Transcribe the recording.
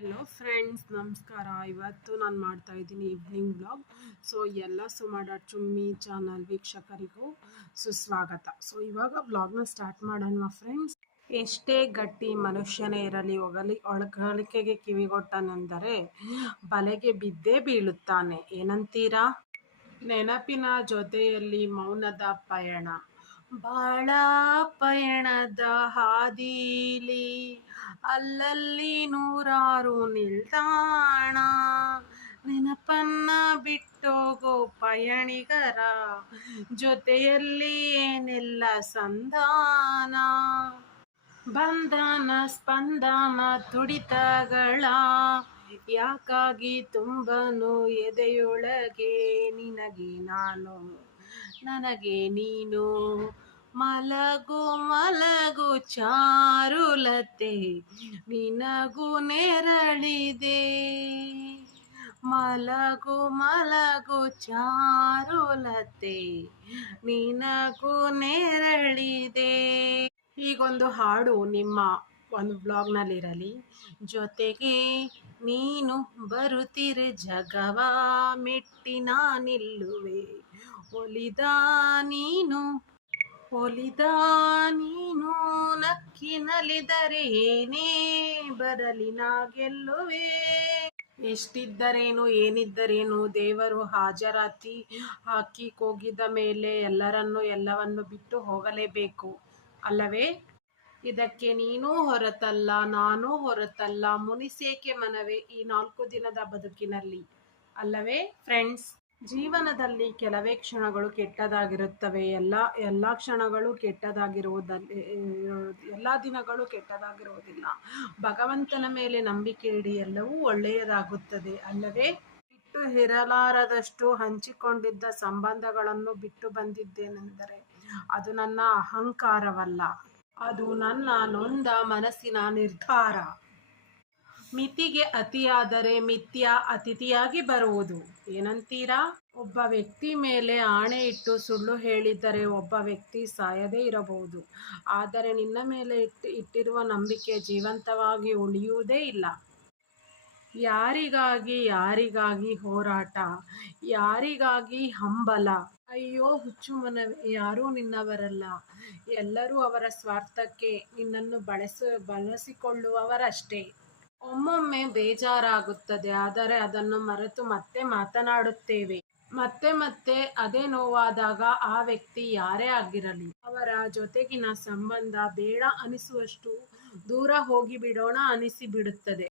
Hello friends, ನಮಸ್ಕಾರ. ಇವತ್ತು ನಾನು ಮಾಡ್ತಾ ಇದ್ದೀನಿ ಈವ್ನಿಂಗ್ ಬ್ಲಾಗ್. ಸೊ ಎಲ್ಲ ಸುಮಾರು ಚುಮ್ಮಿ ಚಾನಲ್ ವೀಕ್ಷಕರಿಗೂ ಸುಸ್ವಾಗತ. ಸೊ ಇವಾಗ ಬ್ಲಾಗ್ನ ಸ್ಟಾರ್ಟ್ ಮಾಡೋಣ ಫ್ರೆಂಡ್ಸ್. ಎಷ್ಟೇ ಗಟ್ಟಿ ಮನುಷ್ಯನೇ ಇರಲಿ, ಒಳಗಳಿಕೆಗೆ ಕಿವಿಗೊಟ್ಟನೆಂದರೆ ಬಲೆಗೆ ಬಿದ್ದೇ ಬೀಳುತ್ತಾನೆ. ಏನಂತೀರಾ? ನೆನಪಿನ ಜೊತೆಯಲ್ಲಿ ಮೌನದ ಪಯಣ. ಬಾಳ ಪಯಣದ ಹಾದೀಲಿ ಅಲ್ಲಲ್ಲಿ ನೂರಾರು ನಿಲ್ದಾಣ. ನೆನಪನ್ನ ಬಿಟ್ಟೋಗೋ ಪಯಣಿಗರ ಜೊತೆಯಲ್ಲಿ ಏನೆಲ್ಲ ಸಂಧಾನ. ಬಂಧನ ಸ್ಪಂದನ ತುಡಿತಗಳ ಯಾಕಾಗಿ ತುಂಬನು ಎದೆಯೊಳಗೆ. ನಿನಗೆ ನಾನು, ನನಗೆ ನೀನು. ಮಲಗು ಮಲಗು ಚಾರುಲತೆ, ನಿನಗೂ ನೆರಳಿದೆ. ಮಲಗು ಮಲಗು ಚಾರುಲತೆ, ನಿನಗೂ ನೆರಳಿದೆ. ಈಗೊಂದು ಹಾಡು ನಿಮ್ಮ ಒಂದು ಬ್ಲಾಗ್ನಲ್ಲಿರಲಿ. ಜೊತೆಗೆ ನೀನು ಬರುತ್ತಿರೆ ಜಗವ ಮೆಟ್ಟಿ ನಾನಿಲ್ಲುವೆ. ಒಲಿದ ನೀನು ನಕ್ಕಿ ನಲಿದರೆ ಏನೇ ಬರಲಿ ನಾ ಗೆಲ್ಲುವೆ. ಎಷ್ಟಿದ್ದರೇನು ಏನಿದ್ದರೇನು ದೇವರು ಹಾಜರಾತಿ ಹಾಕಿ ಕೂಗಿದ ಮೇಲೆ ಎಲ್ಲವನ್ನು ಬಿಟ್ಟು ಹೋಗಲೇಬೇಕು ಅಲ್ಲವೇ? ಇದಕ್ಕೆ ನೀನೂ ಹೊರತಲ್ಲ, ನಾನೂ ಹೊರತಲ್ಲ. ಮುನಿಸೇಕೆ ಮನವೇ ಈ 4 ದಿನದ ಬದುಕಿನಲ್ಲಿ, ಅಲ್ಲವೇ ಫ್ರೆಂಡ್ಸ್? ಜೀವನದಲ್ಲಿ ಕೆಲವೇ ಕ್ಷಣಗಳು ಕೆಟ್ಟದಾಗಿರುತ್ತವೆ. ಎಲ್ಲ ಕ್ಷಣಗಳು ಎಲ್ಲ ದಿನಗಳು ಕೆಟ್ಟದಾಗಿರುವುದಿಲ್ಲ. ಭಗವಂತನ ಮೇಲೆ ನಂಬಿಕೆ ಇಡಿ, ಎಲ್ಲವೂ ಒಳ್ಳೆಯದಾಗುತ್ತದೆ, ಅಲ್ಲವೇ? ಬಿಟ್ಟು ಇರಲಾರದಷ್ಟು ಹಂಚಿಕೊಂಡಿದ್ದ ಸಂಬಂಧಗಳನ್ನು ಬಿಟ್ಟು ಬಂದಿದ್ದೇನೆಂದರೆ ಅದು ನನ್ನ ಅಹಂಕಾರವಲ್ಲ, ಅದು ನನ್ನ ನೊಂದ ಮನಸ್ಸಿನ ನಿರ್ಧಾರ. ಮಿತಿಗೆ ಅತಿಯಾದರೆ ಮಿಥ್ಯ ಅತಿಥಿಯಾಗಿ ಬರುವುದು. ಏನಂತೀರಾ? ಒಬ್ಬ ವ್ಯಕ್ತಿ ಮೇಲೆ ಆಣೆ ಇಟ್ಟು ಸುಳ್ಳು ಹೇಳಿದ್ದರೆ ಒಬ್ಬ ವ್ಯಕ್ತಿ ಸಾಯದೇ ಇರಬಹುದು, ಆದರೆ ನಿನ್ನ ಮೇಲೆ ಇಟ್ಟಿರುವ ನಂಬಿಕೆ ಜೀವಂತವಾಗಿ ಉಳಿಯುವುದೇ ಇಲ್ಲ. ಯಾರಿಗಾಗಿ ಹೋರಾಟ, ಯಾರಿಗಾಗಿ ಹಂಬಲ? ಅಯ್ಯೋ ಹುಚ್ಚು ಮನವೇ, ಯಾರೂ ನಿನ್ನವರಲ್ಲ. ಎಲ್ಲರೂ ಅವರ ಸ್ವಾರ್ಥಕ್ಕೆ ನಿನ್ನನ್ನು ಬಳಸಿಕೊಳ್ಳುವವರಷ್ಟೇ. ಒಮ್ಮೊಮ್ಮೆ ಬೇಜಾರಾಗುತ್ತದೆ, ಆದರೆ ಅದನ್ನು ಮರೆತು ಮತ್ತೆ ಮಾತನಾಡುತ್ತೇವೆ. ಮತ್ತೆ ಅದೇ ನೋವಾದಾಗ ಆ ವ್ಯಕ್ತಿ ಯಾರೇ ಆಗಿರಲಿ ಅವರ ಜೊತೆಗಿನ ಸಂಬಂಧ ಬೇಡ ಅನಿಸುವಷ್ಟು ದೂರ ಹೋಗಿಬಿಡೋಣ ಅನಿಸಿ ಬಿಡುತ್ತದೆ.